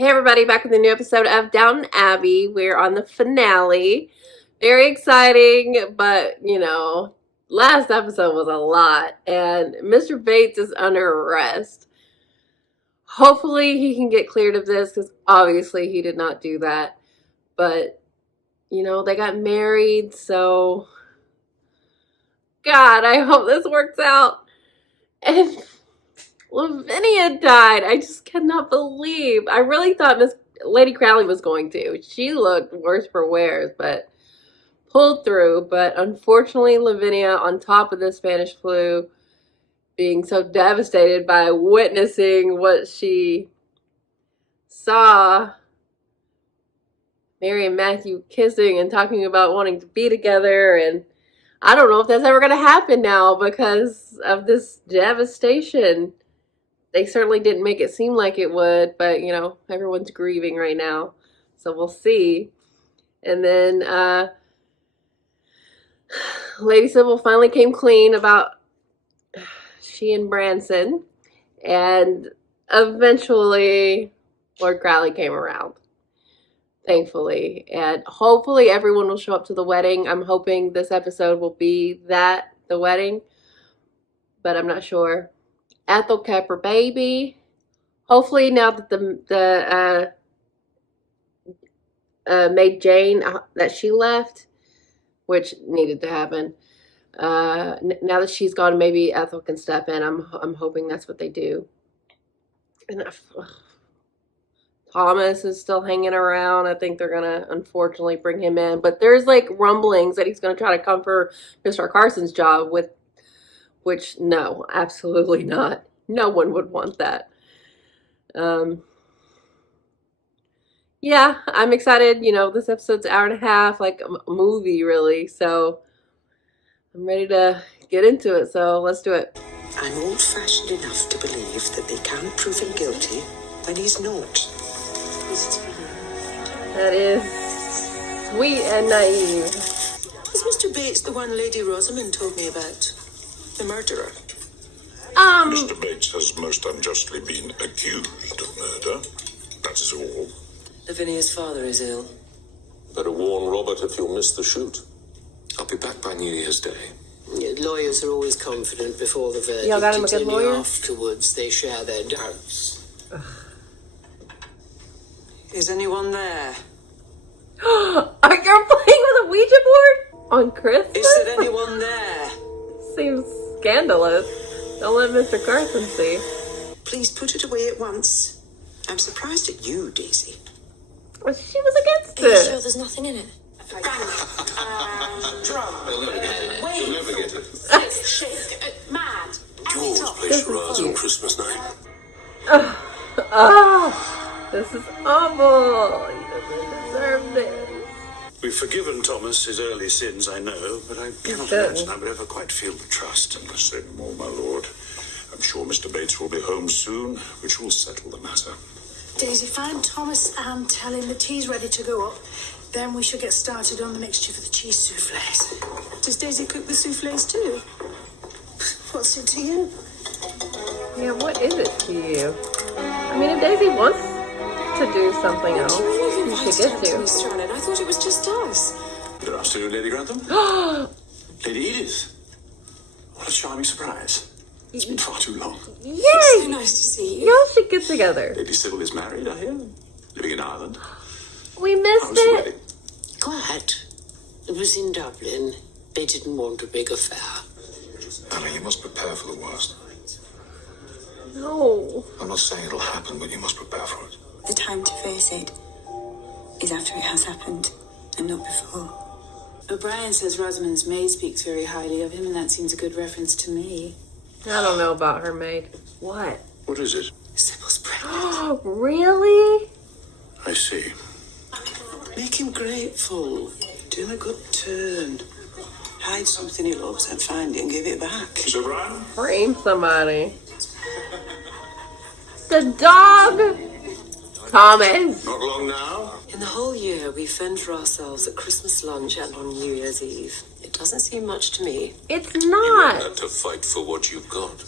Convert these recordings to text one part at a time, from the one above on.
Hey everybody, back with a new episode of Downton Abbey. We're on the finale. Very exciting, but last episode was a lot, and Mr. Bates is under arrest. Hopefully he can get cleared of this, because obviously he did not do that. But, they got married, so God, I hope this works out. And Lavinia died. I just cannot believe. I really thought Miss Lady Crowley was going to. She looked worse for wear, but pulled through. But unfortunately, Lavinia, on top of the Spanish flu, being so devastated by witnessing what she saw, Mary and Matthew kissing and talking about wanting to be together, and I don't know if that's ever going to happen now because of this devastation. They certainly didn't make it seem like it would, but, everyone's grieving right now. So we'll see. And then Lady Sybil finally came clean about she and Branson. And eventually Lord Crowley came around, thankfully. And hopefully everyone will show up to the wedding. I'm hoping this episode will be the wedding. But I'm not sure. Ethel kept her baby. Hopefully now that the maid Jane, that she left, which needed to happen. Now that she's gone, maybe Ethel can step in. I'm hoping that's what they do. And Thomas is still hanging around. I think they're gonna unfortunately bring him in, but there's like rumblings that he's gonna try to come for Mr. Carson's job which, no, absolutely not. No one would want that. Yeah, I'm excited. This episode's an hour and a half, like a movie, really. So I'm ready to get into it. So let's do it. I'm old-fashioned enough to believe that they can't prove him guilty when he's not. That is sweet and naive. Is Mr. Bates the one Lady Rosamond told me about? The murderer? Mr. Bates has most unjustly been accused of murder. That is all. Lavinia's father is ill. Better warn Robert if you'll miss the shoot. I'll be back by New Year's Day. Yeah, lawyers are always confident before the verdict. Y'all got him a good lawyer? Afterwards, they share their doubts. Is anyone there? Are you playing with a Ouija board on Christmas? Is there anyone there? Seems scandalous. Don't let Mr. Carson see. Please put it away at once. I'm surprised at you, Daisy. Well, she was against Are you it. sure there's nothing in it? Drum. They'll never get it. They'll never get it. Mad. George plays charades on Christmas night. This is awful. He doesn't deserve this. We've forgiven Thomas his early sins, I know, but I cannot imagine I would ever quite feel the trust. And say no more, my lord. I'm sure Mr. Bates will be home soon, which will settle the matter. Daisy, find Thomas and tell him the tea's ready to go up. Then we should get started on the mixture for the cheese soufflés. Does Daisy cook the soufflés too? What's it to you? Yeah, what is it to you? I mean, if Daisy wants to do something else, you should get to. I thought it was just us. Good afternoon, Lady Grantham. Lady Edith. What a charming surprise. It's been far too long. Yay! So nice to see you. Y'all should get together. Lady Sybil is married, I hear. Living in Ireland. We missed How was the it. wedding? Quiet. It was in Dublin. They didn't want a big affair. Anna, you must prepare for the worst. No. I'm not saying it'll happen, but you must prepare for it. The time to face it is after it has happened, and not before. O'Brien says Rosamond's maid speaks very highly of him, and that seems a good reference to me. I don't know about her maid. What? What is it? Sybil's pregnant. Really? I see. Make him grateful. Do him a good turn. Hide something he loves and find it and give it back. Sir Brian? Frame somebody. The dog! Thomas! Not long now. In the whole year, we fend for ourselves at Christmas lunch and on New Year's Eve. It doesn't seem much to me. It's You not. had to fight for what you've got.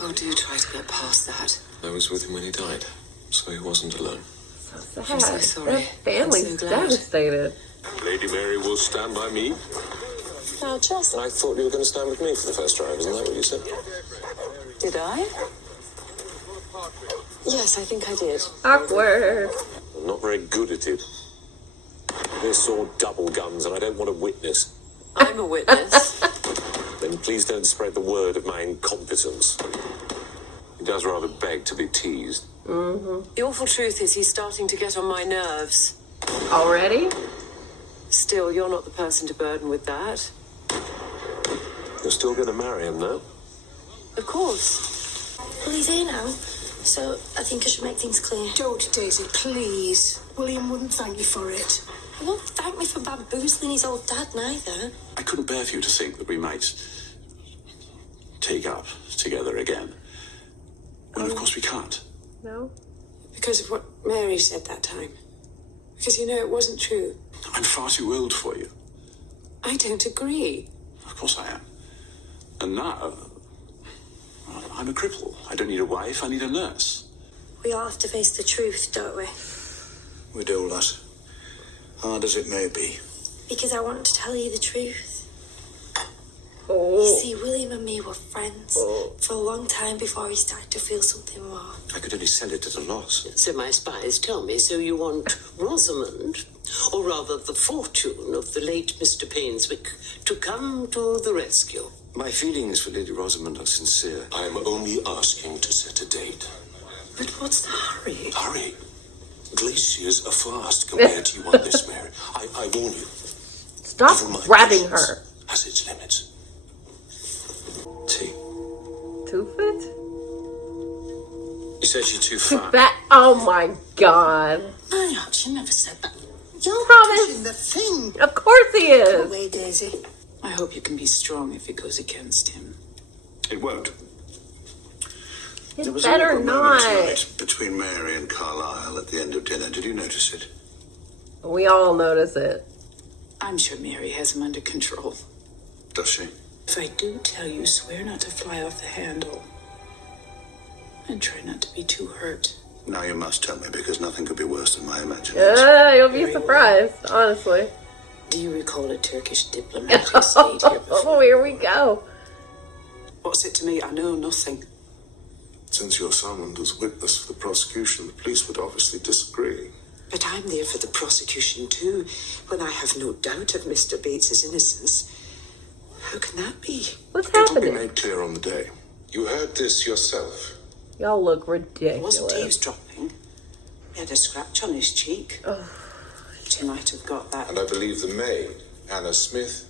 Oh, do try to get past that. I was with him when he died. So he wasn't alone. So sad. I'm so sorry. That family's I'm so glad. devastated. Lady Mary will stand by me. Now, just. And I thought you were going to stand with me for the first drive, isn't that what you said? Did I? Yes, I think I did. Awkward. I'm not very good at it. This or double guns, and I don't want a witness. I'm a witness. Then please don't spread the word of my incompetence. He does rather beg to be teased. The awful truth is he's starting to get on my nerves. Already? Still, you're not the person to burden with that. You're still going to marry him, no? Of course. Well, he's here now, so I think I should make things clear. Don't, Daisy, please. William wouldn't thank you for it. He won't thank me for bamboozling his old dad neither. I couldn't bear for you to think that we might take up together again. Well, of course we can't. No? Because of what Mary said that time. Because, you know, it wasn't true. I'm far too old for you. I don't agree. Of course I am. And now, well, I'm a cripple. I don't need a wife, I need a nurse. We all have to face the truth, don't we? We do, lass. Hard as it may be. Because I want to tell you the truth. You Oh. see, William and me were friends for a long time before he started to feel something more. I could only sell it at a loss. So my spies tell me, so you want Rosamond, or rather the fortune of the late Mr. Painswick, to come to the rescue. My feelings for Lady Rosamond are sincere. I am only asking to set a date. But what's the hurry? Hurry! Glaciers are fast compared to you on this, Mary. I warn you. Stop Even my grabbing patience her. has its limits. Tea. Too fit? You said she's too Too fat. fat? Oh my god. My heart, she never said that. You're Thomas. pushing the thing. Of course he Go is. away, Daisy. I hope you can be strong if it goes against him. It won't. It's There was better a moment not. tonight between Mary and Carlisle at the end of dinner. Did you notice it? We all notice it. I'm sure Mary has him under control. Does she? If I do tell you, swear not to fly off the handle. And try not to be too hurt. Now you must tell me, because nothing could be worse than my imagination. You'll be surprised, honestly. Do you recall a Turkish diplomat who stayed here before? Oh, here we go. What's it to me? I know nothing. Since you're summoned as witness for the prosecution, the police would obviously disagree. But I'm there for the prosecution too, when I have no doubt of Mr. Bates's innocence. How can that be? What's It will be happening? made clear on the day. You heard this yourself. Y'all look It wasn't ridiculous. eavesdropping. He had a scratch on his cheek. She might have got that. And I believe the maid, Anna Smith,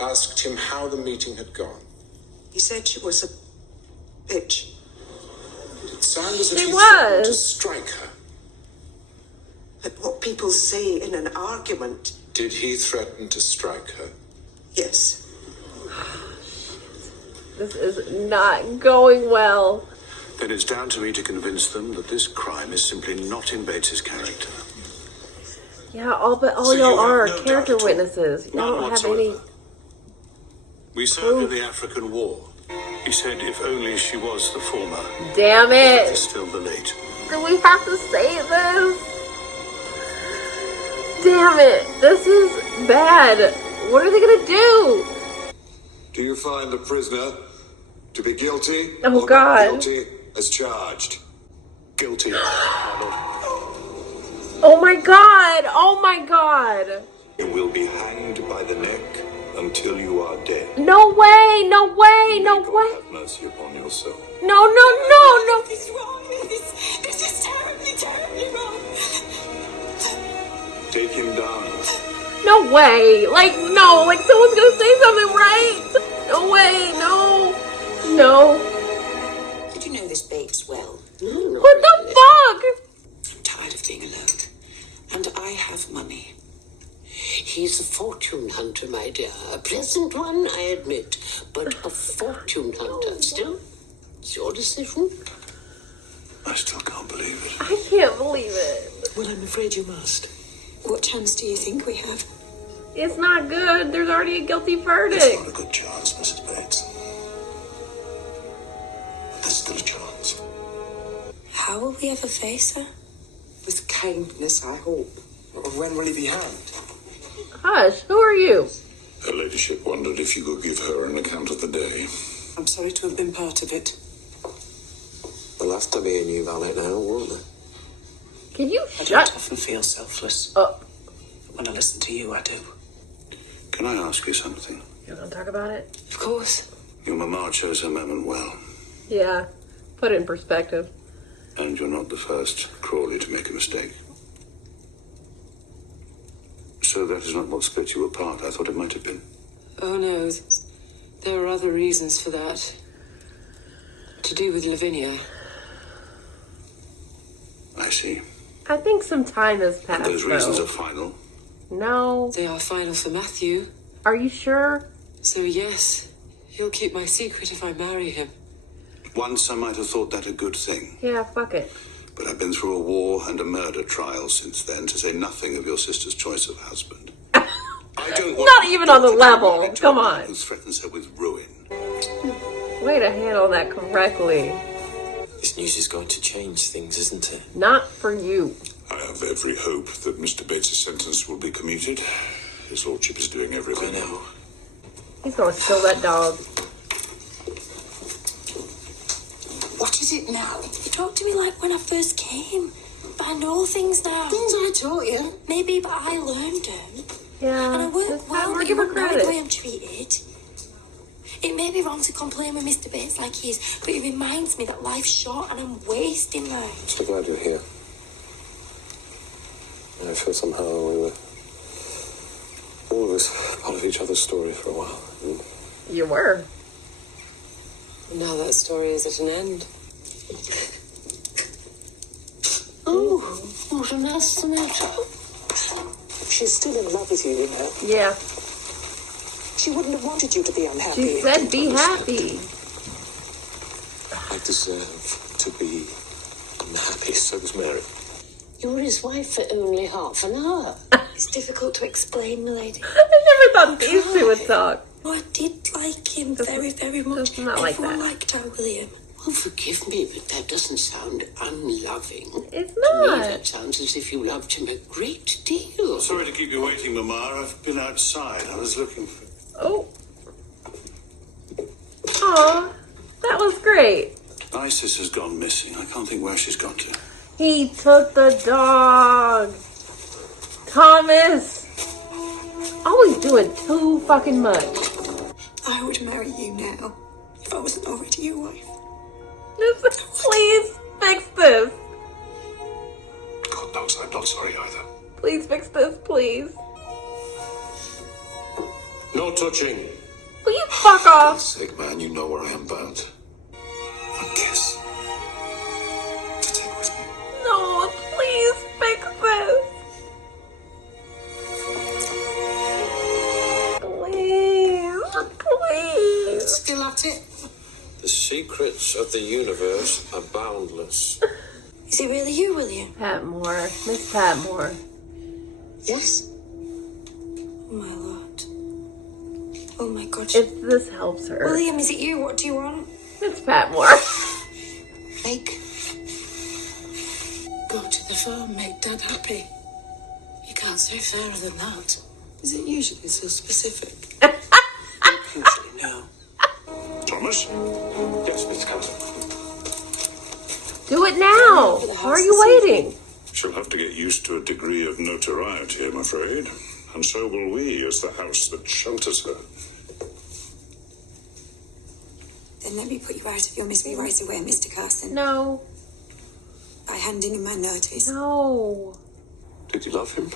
asked him how the meeting had gone. He said she was a bitch. Did it sound as if She he threatened to was. strike her? But what people say in an argument. Did he threaten to strike her? Yes. This is not going well. Then it's down to me to convince them that this crime is simply not in Bates's character. Yeah, all So y'all you have are no doubt character at all? witnesses. Y'all None don't have any. whatsoever. We served in the African War. He said if only she was the former, Damn but it! still the late. Do we have to say this? Damn it! This is bad. What are they gonna do? Do you find the prisoner to be guilty Oh, or God. not guilty as charged? Guilty. Oh my god! Oh my god! You will be hanged by the neck until you are dead. No way! No way! No May God way! have mercy upon your soul. No! No! No! No! This is wrong. This is terribly, terribly wrong. Take him down. No way! Like no! Like someone's gonna say something, right? No way! No! No! Did you know this Bates well? What the fuck? I'm tired of being alone. And I have money. He's a fortune hunter, my dear. A pleasant one, I admit, but a fortune hunter. Still, it's your decision. I still can't believe it. I can't believe it. Well, I'm afraid you must. What chance do you think we have? It's not good. There's already a guilty It's verdict. not a good chance, Mrs. Bates. But there's still a chance. How will we ever face her? kindness, I hope. When will he be hanged? Hush, who are you? Her ladyship wondered if you could give her an account of the day. I'm sorry to have been part of it. The last time me and you valet now, won't there? Can you I don't shut often feel selfless. up? When I listen to you, I do. Can I ask you something? You want to talk about it? Of course. Your mamma chose her moment well, Yeah, put it in perspective. and you're not the first Crawley to make a mistake. So that is not what split you apart. I thought it might have been. Oh no, there are other reasons for that. To do with Lavinia. I see. I think some time has And passed, those reasons though. are final. No. They are final for Matthew. Are you sure? So yes, he'll keep my secret if I marry him. Once I might have thought that a good thing. Yeah, fuck it. But I've been through a war and a murder trial since then, to say nothing of your sister's choice of husband. I don't want Not even on the level. Come on. who threatens her with ruin. Way to handle that correctly. This news is going to change things, isn't it? Not for you. I have every hope that Mr. Bates' sentence will be commuted. His lordship is doing everything. I know. He's gonna steal that dog. What is it now? You talk to me like when I first came. But I know things now. Things I taught you. Maybe, but I learned them. Yeah. And I Miss work well, Palmer, but give you her won't know the way credit. I'm treated. It may be wrong to complain with Mr. Bates like he is, but it reminds me that life's short and I'm wasting life. So glad you're here. I feel somehow we were all of us part of each other's story for a while. And You were. Now that story is at an end. Oh, what a nice tomato. She's still in love with you, you know. Yeah. She wouldn't have wanted you to be unhappy. She said be happy. I deserve to be unhappy, so does Mary. You were his wife for only half an hour. It's difficult to explain, milady. I never thought these two would talk. Oh, I did like him very, very much. It's not like Everyone that. liked our William. Oh, forgive me, but that doesn't sound unloving. It's To me, not. that sounds as if you loved him a great deal. Sorry to keep you waiting, Mamma. I've been outside. I was looking for... Oh. Aw. That was great. Isis has gone missing. I can't think where she's gone to. He took the dog. Thomas. Always doing too fucking much. I would marry you now if I wasn't already your wife. Please fix this. God knows I'm not sorry either. Please fix this, please. No touching. Will you fuck off? Sick man, you know where I am bound. One kiss. To take with me. No, please fix this. Please, please. Still at it? The secrets of the universe are boundless. Is it really you, William? Patmore, Miss Patmore. Yes. Oh, my lord. Oh, my God. If this helps her. William, is it you? What do you want? Miss Patmore. Meg. Go to the farm, make Dad happy. You can't say fairer than that. Is it usually so specific? Usually, no. Thomas? Yes, Mr. Counsel. Do it now. Why are you waiting? She'll have to get used to a degree of notoriety, I'm afraid. And so will we, as the house that shelters her. Then let me put you out of your misery right away, Mr. Carson. No. By handing in my notice. No. Did you love him?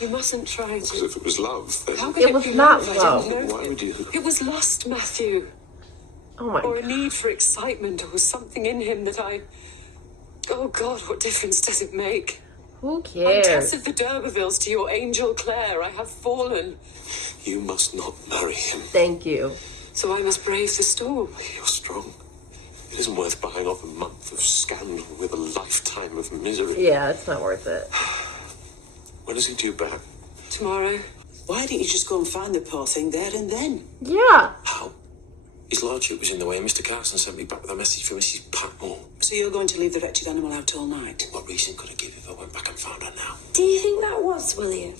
You mustn't try Because to. if it was love, then How could It was be not I love. don't know. why would you? It was lust, Matthew. Oh my Or a god. need for excitement. Or was something in him that I... Oh, God, what difference does it make? Who I'm cares? Tess of the D'Urbervilles to your angel Claire. I have fallen. You must not marry him. Thank you. So I must brave the storm. You're strong. It isn't worth buying off a month of scandal with a lifetime of misery. Yeah, it's not worth it. When is he due back? Tomorrow. Why didn't you just go and find the poor thing there and then? Yeah. How? His lordship was in the way. Mr. Carson sent me back with a message from Mrs. Patmore. So you're going to leave the wretched animal out all night? What reason could I give if I went back and found her now? Do you think that was William?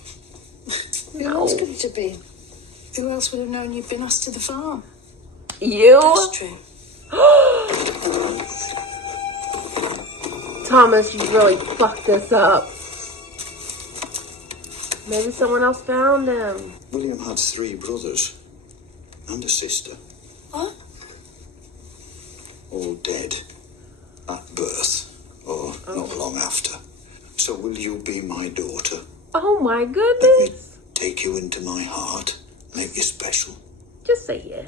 Who else could it have been? Who else would have known you'd been asked to the farm? You? That's true. Thomas, you really fucked this up. Maybe someone else found him. William had 3 brothers and a sister. What? All dead at birth or not long after. So will you be my daughter? Oh my Let me goodness. take you into my heart, make you special. Just say yeah.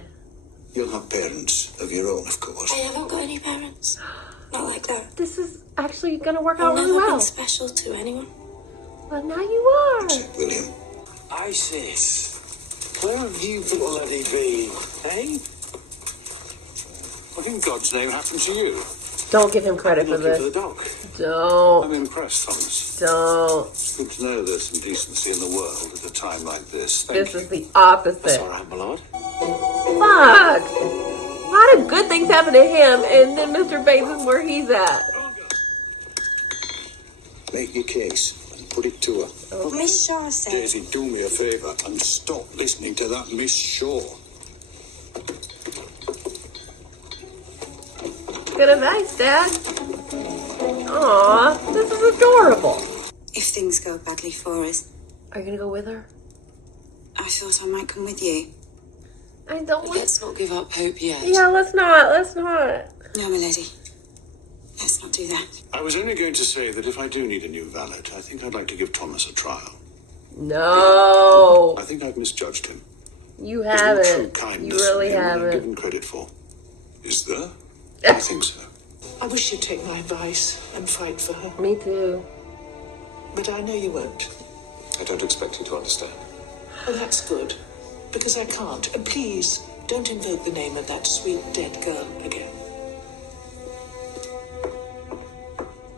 You'll have parents of your own, of course. I haven't got any parents. Not like that. This is actually gonna work I've out really never well. been special to anyone. But now you are. Except William. Isis, where have you bloody been, eh? What in God's name happened to you? Don't give him credit for Looking for the this. dog. Don't. I'm impressed, Thomas. Don't. It's good to know there's some decency in the world at a time like this. This is the opposite. That's all right, my lord. Fuck. A lot of good things happen to him, and then Mr. Bates is where he's at. Make your case and put it to her. Miss Shaw said. Daisy, do me a favour and stop listening to that Miss Shaw. Good advice, Dad. Aw, this is adorable. If things go badly for us, Are you gonna go with her? I thought I might come with you. I don't want. Let's not give up hope yet. Yeah, let's not. Let's not. No, my lady. Let's not do that. I was only going to say that if I do need a new valet, I think I'd like to give Thomas a trial. No, I think I've misjudged him. you There's no true haven't. kindness You really in him that I'm haven't. given credit for. Is there? I think so. I wish you'd take my advice and fight for her, Me too. but I know you won't. I don't expect you to understand. Well, that's good, because I can't. And please, don't invoke the name of that sweet dead girl again.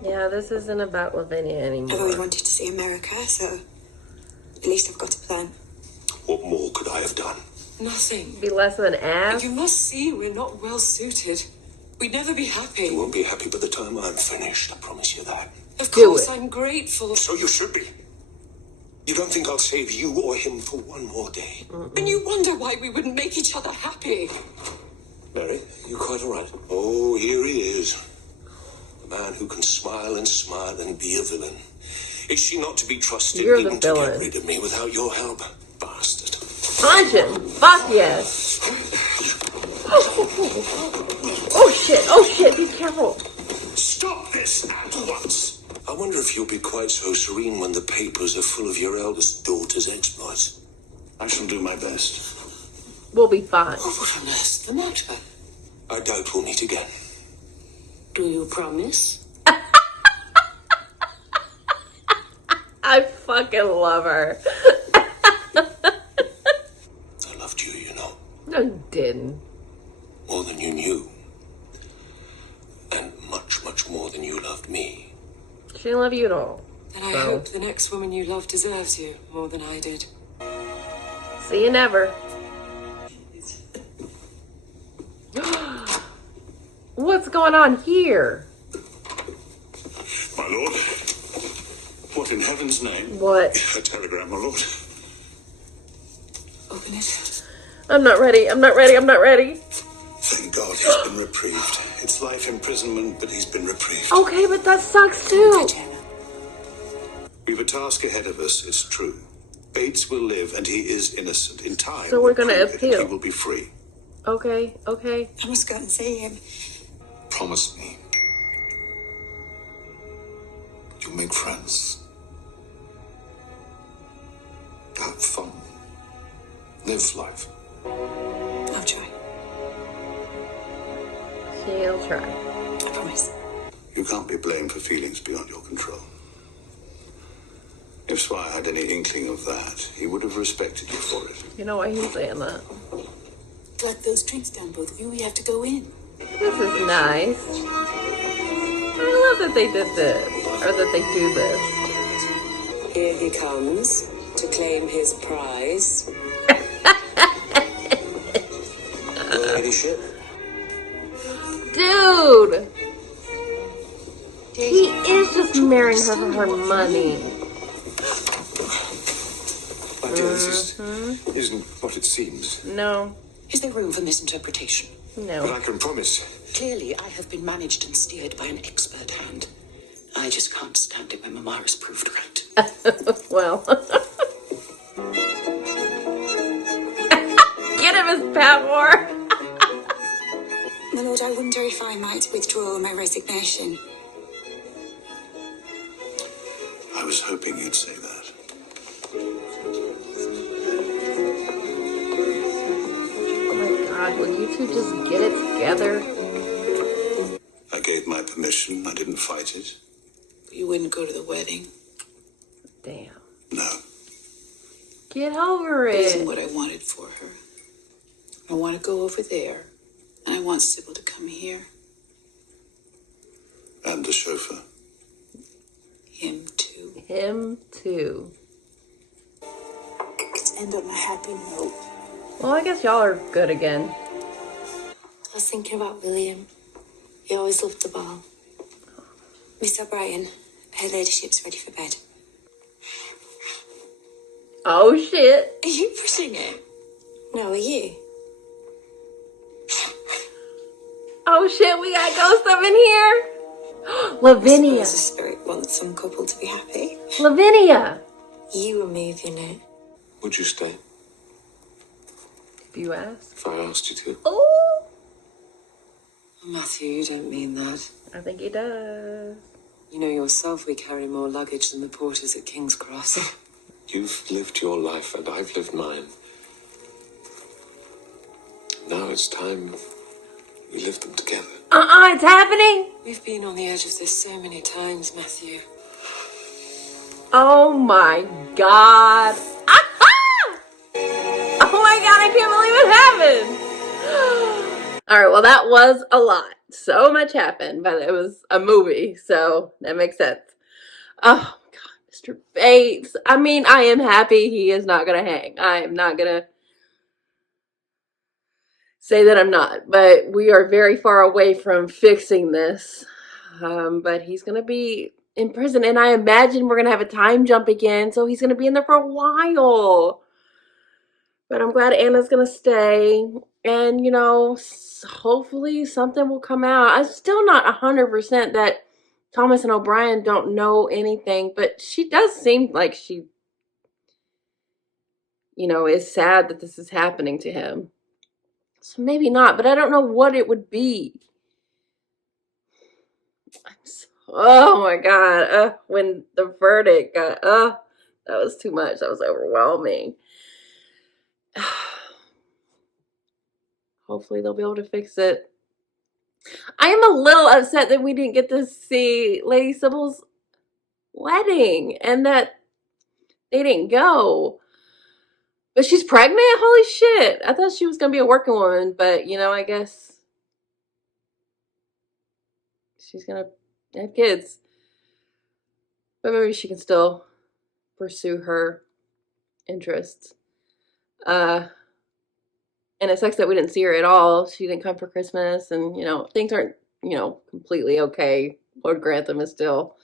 Yeah, this isn't about Lavinia I've always anymore. wanted to see America, so at least I've got a plan. What more could I have done? Nothing. Be less of an ass. You must see we're not well suited. We'd never be happy. You won't be happy by the time I'm finished, I promise you that. Of Do course, it. I'm grateful. So you should be. You don't think I'll save you or him for one more day? And you wonder why we wouldn't make each other happy. Mary, you quite all right? Oh, here he is. The man who can smile and be a villain. Is she not to be trusted You're the even to villain. get rid of me without your help? Bastard. Punch him. Fuck yes. Oh shit. Oh shit. Be careful. Stop this at once! I wonder if you'll be quite so serene when the papers are full of your eldest daughter's exploits. I shall do my best. We'll be fine. What on earth's the matter? I doubt we'll meet again. Do you promise? I fucking love her. I loved you, you know. No, you didn't. More than you knew. And much, much more than you loved me. She didn't love you at all. And I So. hope the next woman you love deserves you more than I did. See you never. What's going on here? My lord. What in heaven's name? What? A telegram, my lord. Open it. I'm not ready. I'm not ready. I'm not ready. Thank God he's been reprieved. It's life imprisonment, but he's been reprieved. Okay, but that sucks too. We've a task ahead of us, it's true. Bates will live, and he is innocent. In time, So we're we'll gonna prove it, and appeal. He will be free. Okay, okay. I must go and see him. Promise me. You'll make friends. Have fun. Live life. I'll try. She'll try. I promise. You can't be blamed for feelings beyond your control. If Swire had any inkling of that, he would have respected you for it. You know why he's saying that? Let those drinks down, both of you. We have to go in. This is nice. I love that they did this. Or that they do this. Here he comes to claim his prize. Go right ladyship. Dude! He is just marrying her for her money. My dear, this isn't what it seems. No. Is there room for misinterpretation? No. But I can promise. Clearly, I have been managed and steered by an expert hand. I just can't stand it when Mama is proved right. Well. Get him his Patmore. My lord, I wonder if I might withdraw my resignation. I was hoping you'd say that. Oh my God, will you two just get it together? I gave my permission. I didn't fight it. You wouldn't go to the wedding. Damn. No. Get over It isn't it. what I wanted for her. I want to go over there, and I want Sybil to come here. And the chauffeur. Him too. Him too. Let's end on a happy note. Well, I guess y'all are good again. I was thinking about William. He always loved the ball. Miss O'Brien, her ladyship's ready for bed. Oh shit. Are you pushing it? No, are you? Oh shit, we got ghosts up in here. I Lavinia. suppose the spirit wants some couple to be happy. Lavinia. You were moving it. Would you stay If you ask. if I asked you to? Oh. Matthew, you don't mean that. I think he does. You know yourself we carry more luggage than the porters at King's Cross. You've lived your life and I've lived mine. Now it's time we live them together. It's happening. We've been on the edge of this so many times, Matthew. Oh my God. Oh my God, I can't believe it happened. All right, well, that was a lot. So much happened, but it was a movie, so that makes sense. Oh God, Mr. Bates. I mean, I am happy he is not going to hang. I am not going to say that I'm not, but we are very far away from fixing this. But he's going to be in prison, and I imagine we're going to have a time jump again, so he's going to be in there for a while. But I'm glad Anna's going to stay, and, you know, hopefully something will come out. I'm still not 100% that Thomas and O'Brien don't know anything, but she does seem like she, you know, is sad that this is happening to him. So maybe not, but I don't know what it would be. Oh my God. When the verdict got, that was too much. That was overwhelming. Hopefully they'll be able to fix it. I am a little upset that we didn't get to see Lady Sybil's wedding and that they didn't go. But she's pregnant? Holy shit. I thought she was going to be a working woman, but, you know, I guess she's going to have kids. But maybe she can still pursue her interests. And it sucks that we didn't see her at all. She didn't come for Christmas, and, you know, things aren't, you know, completely okay. Lord Grantham is still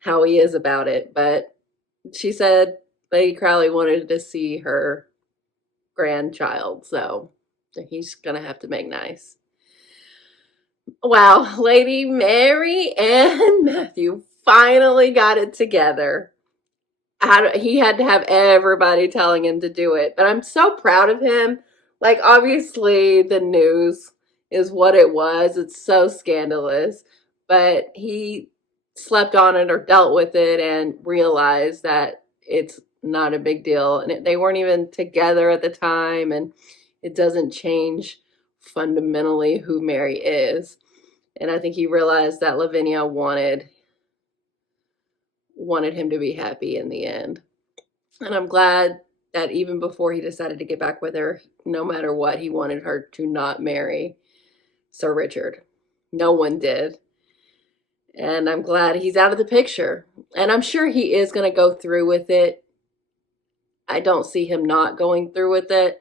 how he is about it. But she said Lady Crowley wanted to see her grandchild, so he's going to have to make nice. Wow, Lady Mary and Matthew finally got it together. He had to have everybody telling him to do it, but I'm so proud of him. Like, obviously, the news is what it was. It's so scandalous. But he slept on it or dealt with it and realized that it's not a big deal. And they weren't even together at the time. And it doesn't change fundamentally who Mary is. And I think he realized that Lavinia wanted him to be happy in the end. And I'm glad that even before he decided to get back with her, no matter what, he wanted her to not marry Sir Richard. No one did. And I'm glad he's out of the picture. And I'm sure he is going to go through with it. I don't see him not going through with it.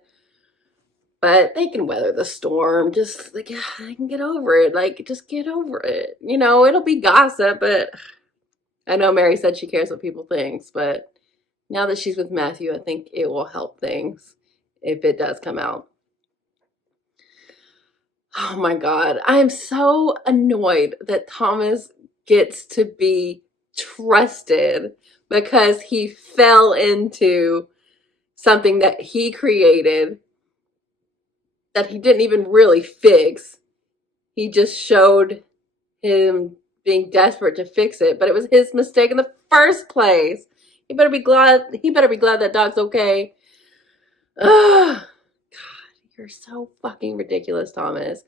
But they can weather the storm. Just like, they can get over it. Like, just get over it. You know, it'll be gossip, but I know Mary said she cares what people think, but now that she's with Matthew, I think it will help things if it does come out. Oh my God. I am so annoyed that Thomas gets to be trusted because he fell into something that he created that he didn't even really fix. He just showed him being desperate to fix it, but it was his mistake in the first place. He better be glad that dog's okay. Ugh. God, you're so fucking ridiculous, Thomas.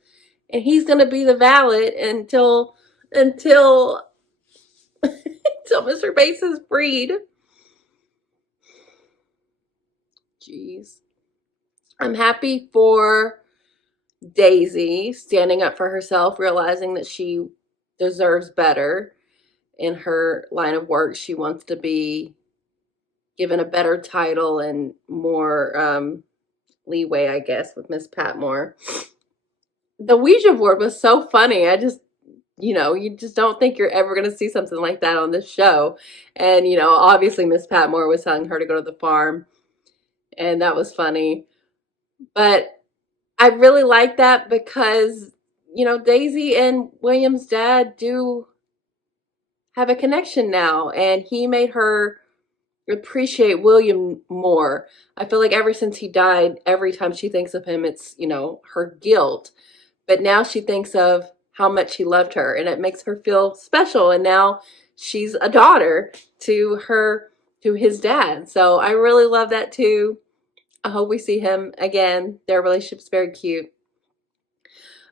And he's gonna be the valet until Mr. Bates is freed. Jeez. I'm happy for Daisy standing up for herself, realizing that she deserves better in her line of work. She wants to be given a better title and more leeway, I guess, with Miss Patmore. The Ouija board was so funny. I just, you just don't think you're ever going to see something like that on this show. And, obviously Miss Patmore was telling her to go to the farm, and that was funny. But I really like that because, Daisy and William's dad do have a connection now, and he made her appreciate William more. I feel like ever since he died, every time she thinks of him, it's, her guilt. But now she thinks of how much he loved her, and it makes her feel special. And now she's a daughter to his dad. So I really love that too. I hope we see him again. Their relationship's very cute.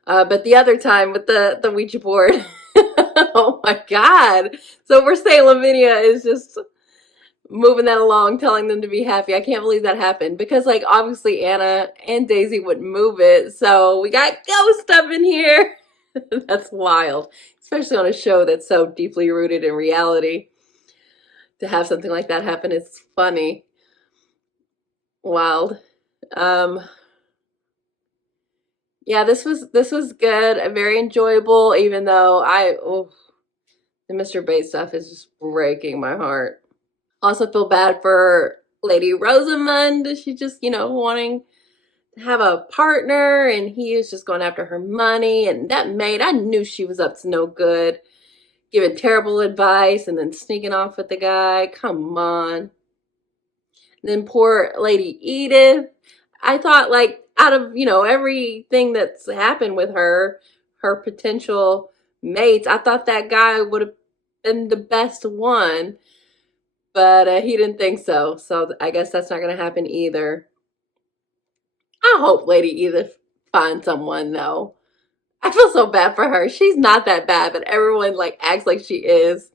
But the other time with the Ouija board, oh my God. So we're saying Lavinia is just moving that along, telling them to be happy. I can't believe that happened because, obviously Anna and Daisy wouldn't move it. So we got ghost stuff in here. That's wild, especially on a show that's so deeply rooted in reality. To have something like that happen is funny. Wild. Yeah, this was good, very enjoyable, even though the Mr. Bates stuff is just breaking my heart. Also feel bad for Lady Rosamund. She's just, wanting to have a partner, and he is just going after her money. And that maid, I knew she was up to no good, giving terrible advice and then sneaking off with the guy. Come on. And then poor Lady Edith. I thought, out of, everything that's happened with her potential mates, I thought that guy would have been the best one. But he didn't think so. So I guess that's not going to happen either. I hope Lady Edith finds someone, though. I feel so bad for her. She's not that bad, but everyone, acts like she is.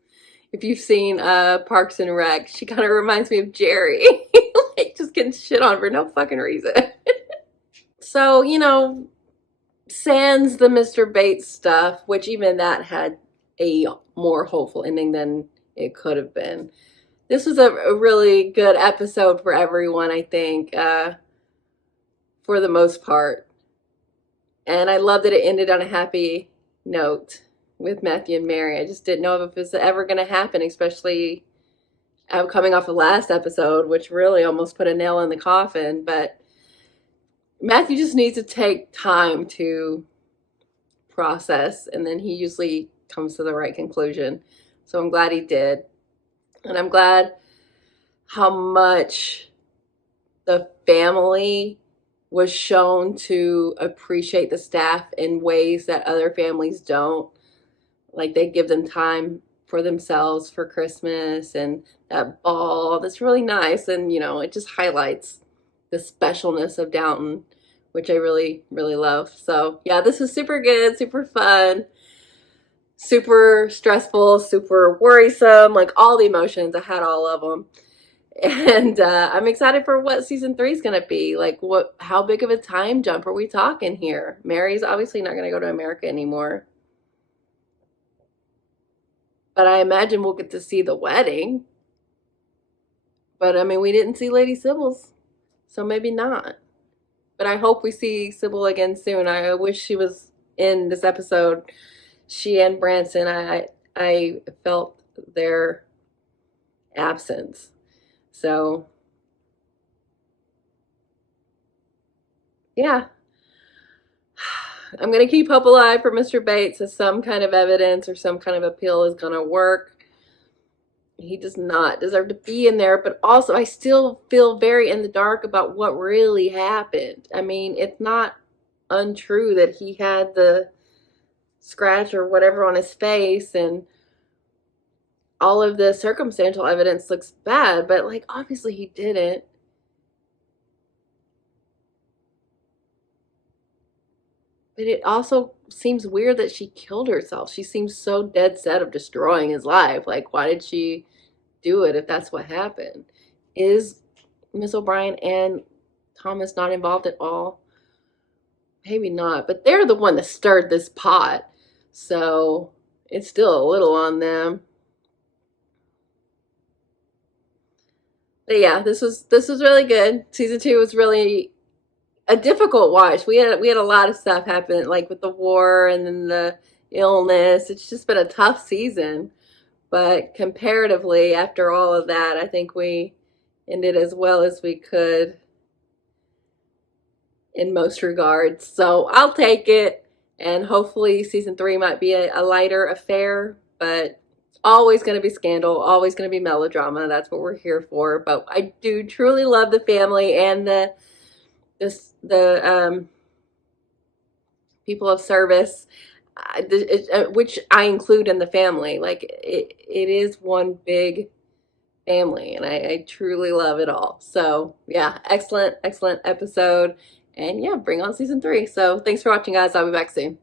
If you've seen Parks and Rec, she kind of reminds me of Jerry. Just getting shit on for no fucking reason. So, sans the Mr. Bates stuff, which even that had a more hopeful ending than it could have been. This was a really good episode for everyone, I think, for the most part. And I love that it ended on a happy note with Matthew and Mary. I just didn't know if it was ever going to happen, especially coming off the last episode, which really almost put a nail in the coffin. But Matthew just needs to take time to process, and then he usually comes to the right conclusion. So I'm glad he did. And I'm glad how much the family was shown to appreciate the staff in ways that other families don't. They give them time for themselves for Christmas and that ball. That's really nice. And, it just highlights the specialness of Downton, which I really, really love. So, yeah, this was super good, super fun. Super stressful, super worrisome, all the emotions. I had all of them. And I'm excited for what season 3 is going to be. How big of a time jump are we talking here? Mary's obviously not going to go to America anymore. But I imagine we'll get to see the wedding. But, we didn't see Lady Sybil's, so maybe not. But I hope we see Sybil again soon. I wish she was in this episode. She and Branson, I felt their absence. So, yeah. I'm going to keep hope alive for Mr. Bates as some kind of evidence or some kind of appeal is going to work. He does not deserve to be in there, but also I still feel very in the dark about what really happened. I mean, it's not untrue that he had the scratch or whatever on his face, and all of the circumstantial evidence looks bad, but like obviously he didn't. But it also seems weird that she killed herself. She seems so dead set of destroying his life. Like, why did she do it if that's what happened? Is Miss O'Brien and Thomas not involved at all? Maybe not, but they're the one that stirred this pot. So it's still a little on them. But yeah, this was really good. Season 2 was really a difficult watch. We had a lot of stuff happen, like with the war and then the illness. It's just been a tough season. But comparatively, after all of that, I think we ended as well as we could in most regards. So I'll take it. And hopefully season 3 might be a lighter affair. But always going to be scandal, always going to be melodrama. That's what we're here for. But I do truly love the family and the people of service, which I include in the family. Like it is one big family, and I truly love it all. So yeah, excellent episode, and yeah, bring on season 3. So thanks for watching, guys. I'll be back soon.